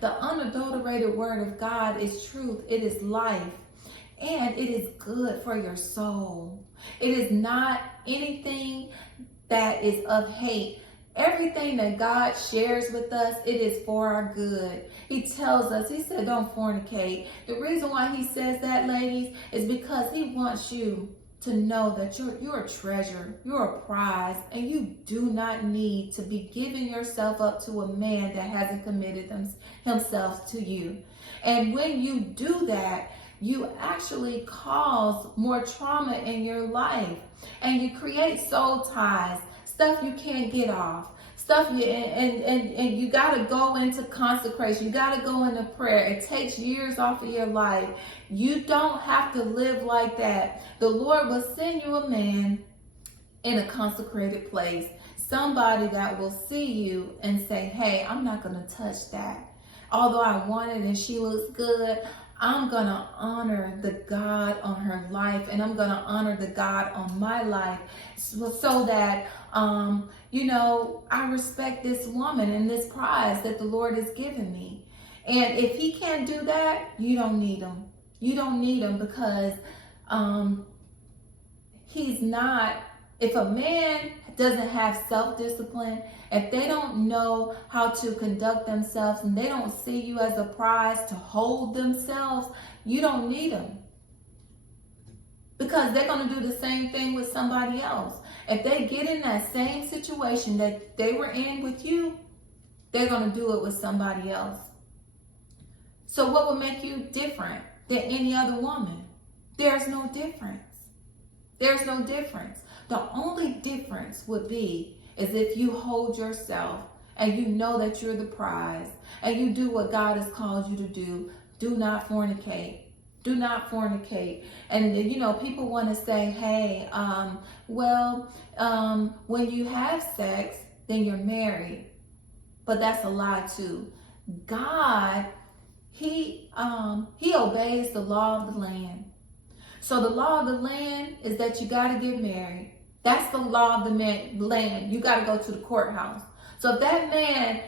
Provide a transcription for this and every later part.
The unadulterated word of God is truth. It is life. And it is good for your soul. It is not anything that is of hate. Everything that God shares with us, it is for our good. He tells us, he said, don't fornicate. The reason why he says that, ladies, is because he wants you to know that you're a treasure, you're a prize, and you do not need to be giving yourself up to a man that hasn't committed himself to you. And when you do that, you actually cause more trauma in your life, and you create soul ties, stuff you can't get off, stuff and you got to go into consecration, you got to go into prayer. It takes years off of your life. You don't have to live like that. The Lord will send you a man in a consecrated place, somebody that will see you and say, hey, I'm not going to touch that. Although I want it and she looks good, I'm going to honor the God on her life, and I'm going to honor the God on my life, so that, I respect this woman and this prize that the Lord has given me. And if he can't do that, you don't need him. You don't need him, because he's not, if a man doesn't have self-discipline, if they don't know how to conduct themselves, and they don't see you as a prize to hold themselves, you don't need them. Because they're going to do the same thing with somebody else. If they get in that same situation that they were in with you, they're going to do it with somebody else. So what would make you different than any other woman? There's no difference. There's no difference. The only difference would be is if you hold yourself and you know that you're the prize and you do what God has called you to do. Do not fornicate. Do not fornicate. And people want to say, hey, when you have sex, then you're married. But that's a lie too. God, he obeys the law of the land. So the law of the land is that you got to get married. That's the law of the land. You got to go to the courthouse. So if that man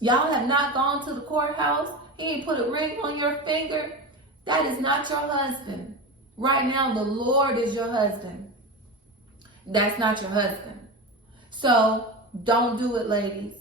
y'all have not gone to the courthouse, he ain't put a ring on your finger, that is not your husband. Right now, the Lord is your husband. That's not your husband. So don't do it, ladies.